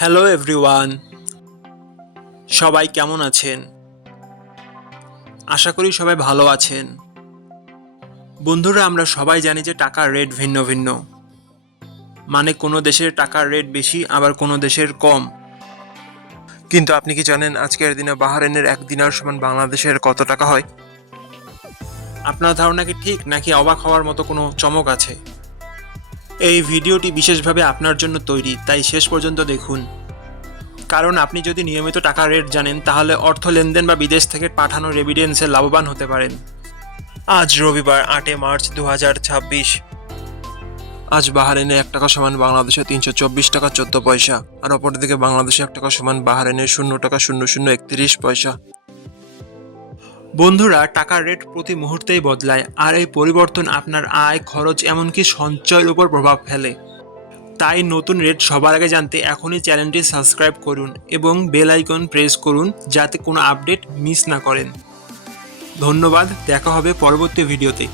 Hello everyone, সবাই কেমন আছেন? আশা করি সবাই ভালো আছেন। বন্ধুরা, আমরা সবাই জানি যে টাকার রেট ভিন্ন ভিন্ন। মানে কোনো দেশের টাকার রেট বেশি, আবার কোনো দেশের কম। কিন্তু আপনি কি জানেন আজকের দিনে বাহরাইনের 1 দিনার সমান বাংলাদেশের কত টাকা হয়? আপনার ধারণা কি ঠিক, নাকি অবাক হওয়ার মতো কোনো চমক আছে? এই ভিডিওটি বিশেষভাবে আপনার জন্য তৈরি, তাই শেষ পর্যন্ত দেখুন। কারণ আপনি যদি নিয়মিত টাকার রেট জানেন, তাহলে অর্থ লেনদেন বা বিদেশ থেকে পাঠানো রেমিটেন্সে লাভবান হতে পারেন। আজ রবিবার 8 মার্চ 2026। আজ বাহরাইনে 1 টাকা সমান বাংলাদেশে 324 টাকা 14 পয়সা, আর অপরদিকে বাংলাদেশে 1 টাকা সমান বাহরাইনের 0 টাকা 0031 পয়সা। বন্ধুরা, টাকার রেট প্রতি মুহূর্তেই বদলায়, আর এই পরিবর্তন আপনার আয়, খরচ, এমনকি সঞ্চয়ের উপর প্রভাব ফেলে। তাই নতুন রেট সবার আগে জানতে এখনই চ্যানেলটি সাবস্ক্রাইব করুন এবং বেল আইকন প্রেস করুন, যাতে কোনো আপডেট মিস না করেন। ধন্যবাদ, দেখা হবে পরবর্তী ভিডিওতে।